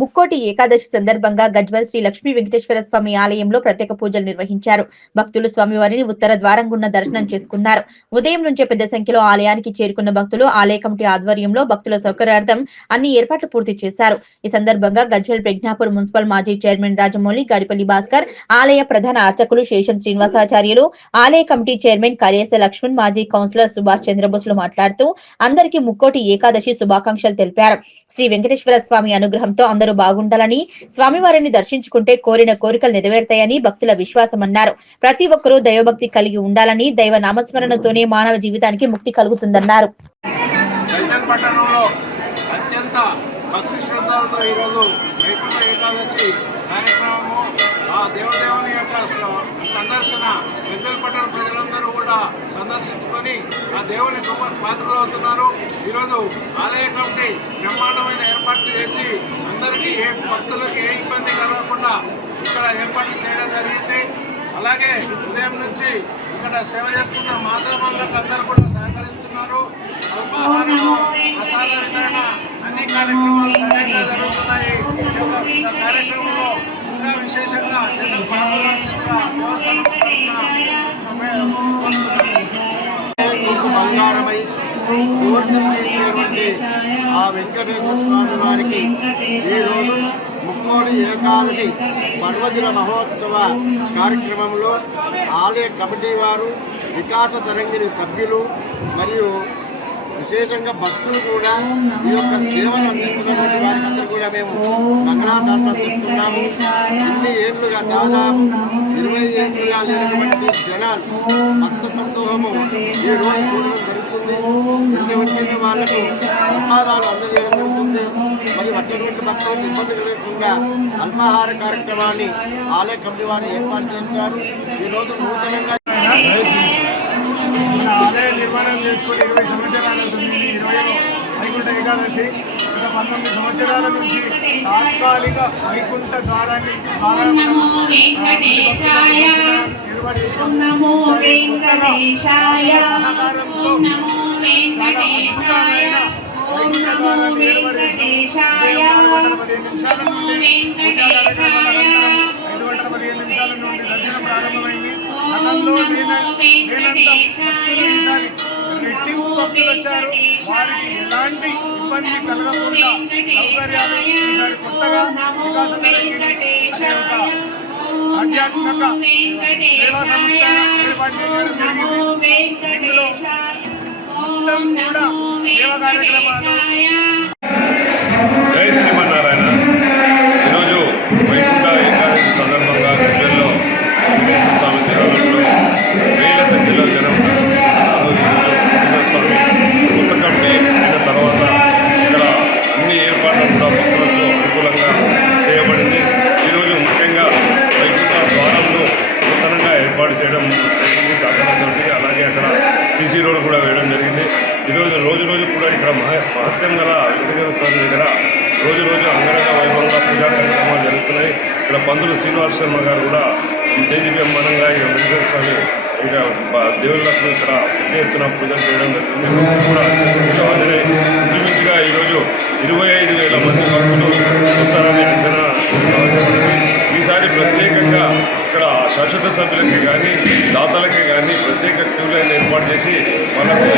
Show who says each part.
Speaker 1: ముక్కోటి ఏకాదశి సందర్భంగా గజ్వల్ శ్రీ లక్ష్మీ వెంకటేశ్వర స్వామి ఆలయంలో ప్రత్యేక పూజలు నిర్వహించారు. భక్తులు స్వామివారిని ఉత్తర ద్వారం గున్న దర్శనం చేసుకున్నారు. ఉదయం నుంచే పెద్ద సంఖ్యలో ఆలయానికి చేరుకున్న భక్తులు ఆలయ కమిటీ ఆధ్వర్యంలో భక్తుల సౌకర్యార్థం అన్ని ఏర్పాట్లు పూర్తి చేశారు. ఈ సందర్భంగా గజ్వల్ ప్రజ్ఞాపూర్ మున్సిపల్ మాజీ చైర్మన్ రాజమౌళి గాడిపల్లి భాస్కర్ ఆలయ ప్రధాన అర్చకులు శేషం శ్రీనివాసాచార్యులు ఆలయ కమిటీ చైర్మన్ కరేస లక్ష్మణ్ మాజీ కౌన్సిలర్ సుభాష్ చంద్రబోస్లు మాట్లాడుతూ అందరికీ ముక్కోటి ఏకాదశి శుభాకాంక్షలు తెలిపారు. శ్రీ వెంకటేశ్వర స్వామి అనుగ్రహంతో అందరూ అందరూ బాగుండాలని స్వామివారిని దర్శించుకుంటే కోరిన కోరికలు నెరవేరుతాయని భక్తుల విశ్వాసమన్నారు ప్రతి ఒక్కరూ దైవభక్తి కలిగి ఉండాలని దైవ నామస్మరణతోనే మానవ జీవితానికి ముక్తి కలుగుతుందన్నారు.
Speaker 2: అత్యంత భక్తి శ్రద్ధలతో ఈరోజు వైకుంఠ ఏకాదశి కార్యక్రమము ఆ దేవదేవుని యొక్క సందర్శన రైతన్ పట్టణ ప్రజలందరూ కూడా సందర్శించుకొని ఆ దేవుని గొప్ప పాత్రలు అవుతున్నారు ఈరోజు ఆలయ కమిటీ బ్రహ్మాండమైన ఏర్పాట్లు చేసి భక్తులకు ఏ ఇబ్బంది కలగకుండా ఇక్కడ ఏర్పాట్లు చేయడం జరిగింది. అలాగే ఉదయం నుంచి ఇక్కడ సేవ చేస్తున్న మాధవలకు అందరూ కూడా సహకరిస్తున్నారు. అల్పాహారం ప్రసాద వితరణ అన్ని కార్యక్రమాలు సరైన జరుగుతున్నాయి. ఈ కార్యక్రమంలో ఇంకా విశేషంగా జనం పాల్గొనాల్సిందిగా
Speaker 3: బంగారమై కోరికలు తీర్చేటువంటి ఆ వెంకటేశ్వర స్వామి వారికి ఈరోజు ముక్కోడి ఏకాదశి పర్వదిన మహోత్సవ కార్యక్రమంలో ఆలయ కమిటీ వారు వికాస తరంగిణి సభ్యులు మరియు విశేషంగా భక్తులు కూడా ఈ యొక్క సేవను అందిస్తున్నటువంటి వారికి అందరూ కూడా మేము మంగళాశాసనం చెప్తున్నాము. ఇన్ని ఏళ్ళుగా దాదాపు ఇరవై ఏళ్ళుగా లేనటువంటి జనాలు భక్త సందోహము ఈ రోజు చూడడం జరుగుతుంది. వెంట వాళ్ళకు ప్రసాదాలు అందజేయడం జరుగుతుంది. మరి వచ్చినటువంటి భక్తులకు ఇబ్బంది లేకుండా అల్పాహార కార్యక్రమాన్ని ఆలయ కమిటీ వారు ఏర్పాటు చేస్తున్నారు. ఈ రోజు నూతనంగా
Speaker 4: ఆలయ నిర్మాణం చేసుకుని ఇరవై సంవత్సరాలు అవుతుంది. ఇరవై వైకుంఠ ఏకాదశి. గత పంతొమ్మిది సంవత్సరాల నుంచి తాత్కాలిక వైకుంఠ ద్వారాన్ని బాగా
Speaker 5: వెంకటేశాయ. ఓం నమో వెంకటేశాయ ఓం నమో
Speaker 4: చాలా
Speaker 5: వెంకటేశాయ నమో
Speaker 4: ఏర్పడేసి
Speaker 5: వెంకటేశాయ
Speaker 4: పదిహేను నిమిషాల నుండి ఐదు పదిహేను నిమిషాల నుండి దర్శనం ప్రారంభమైంది గతంలో భక్తులు ఈసారి రెట్టింపు భక్తులు వచ్చారు వారికి ఎలాంటి ఇబ్బంది కలగకుండా సౌకర్యాలు ఈసారి కొత్తగా వికాసం జరిగింది అనే ఒక ఆధ్యాత్మిక సేవా సంస్థ ఏర్పాటు చేయడం జరిగింది. ఇందులో మొత్తం కూడా సేవా కార్యక్రమాలు
Speaker 2: జై శ్రీమన్నారాయణ. మహత్యం గల వెంకటేశ్వర స్వామి దగ్గర రోజు రోజు అంగరంగ వైభవంగా పూజా కార్యక్రమాలు జరుగుతున్నాయి. ఇక్కడ పంతులు శ్రీనివాస శర్మ గారు కూడా తేజీప్యమానంగా ఇక వెంకటేశ్వర స్వామి ఇక దేవుళ్ళకు ఇక్కడ పెద్ద ఎత్తున పూజలు చేయడం జరుగుతుంది. కూడా అత్యంత హాజరై ఇంచుమించుగా ఈరోజు ఇరవై ఐదు వేల మంది భక్తులు వస్తారని అంచనా ఈసారి ప్రత్యేకంగా ఇక్కడ శాశ్వత సభ్యులకి కానీ దాతలకి కానీ ప్రత్యేక క్యూలైన్ ఏర్పాటు చేసి మనకు